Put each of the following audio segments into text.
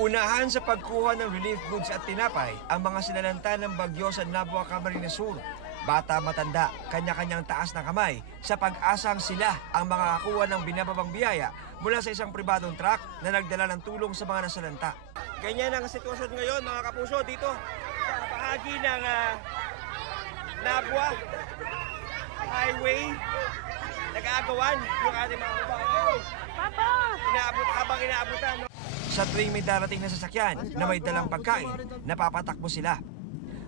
Unahan sa pagkuha ng relief goods at tinapay ang mga sinalanta ng bagyo sa Nabua, Camarines Sur. Bata matanda, kanya-kanyang taas ng kamay sa pag-asang sila ang makakakuha ng binababang biyaya mula sa isang pribadong truck na nagdala ng tulong sa mga nasalanta. Ganyan ang sitwasyon ngayon mga kapuso dito sa bahagi ng Nabua Highway. Nag-aagawan yung ating mga kabayan. Habang inaabutan. Sa tuwing may darating na sasakyan na may dalang pagkain, napapatakbo sila.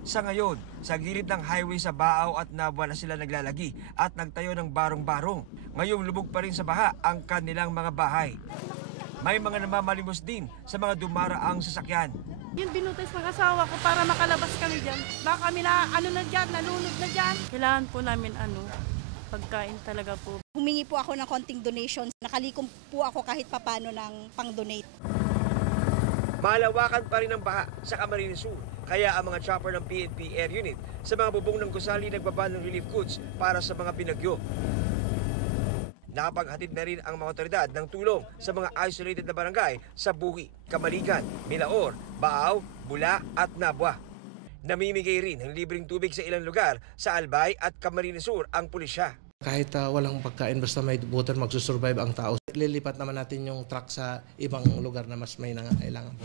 Sa ngayon, sa gilid ng highway sa Baaw at Nabua na sila naglalagi at nagtayo ng barong-barong. Ngayong lubog pa rin sa baha ang kanilang mga bahay. May mga namamalimos din sa mga dumaraang sasakyan. Yung binutas ng asawa ko para makalabas kami dyan. Baka kami nalunod na dyan. Kailangan po namin pagkain talaga po. Humingi po ako ng konting donations. Nakalikom po ako kahit papano ng pang-donate. Malawakan pa rin ang baha sa Camarines Sur, kaya ang mga chopper ng PNP Air Unit sa mga bubong ng gusali nagbaba ng relief goods para sa mga binagyo. Nakapaghatid na rin ang mga otoridad ng tulong sa mga isolated na barangay sa Buhi, Kamaligan, Milaor, Baaw, Bula at Nabua. Namimigay rin ng libreng tubig sa ilang lugar sa Albay at Camarines Sur ang pulisya. Kahit walang pagkain, basta may water, magsusurvive ang tao. Lilipat naman natin yung truck sa ibang lugar na mas may nangangailangan po.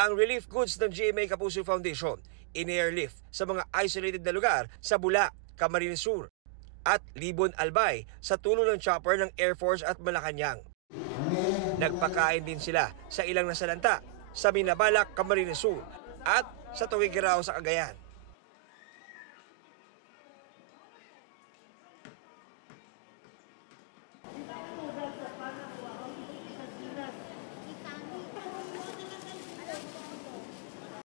Ang relief goods ng GMA Kapuso Foundation, in-airlift sa mga isolated na lugar sa Bula, Camarines Sur at Libon, Albay sa tulong ng chopper ng Air Force at Malacanang. Nagpakain din sila sa ilang nasalanta sa Binabalak, Camarines Sur at sa Tuwigaraw sa Cagayan.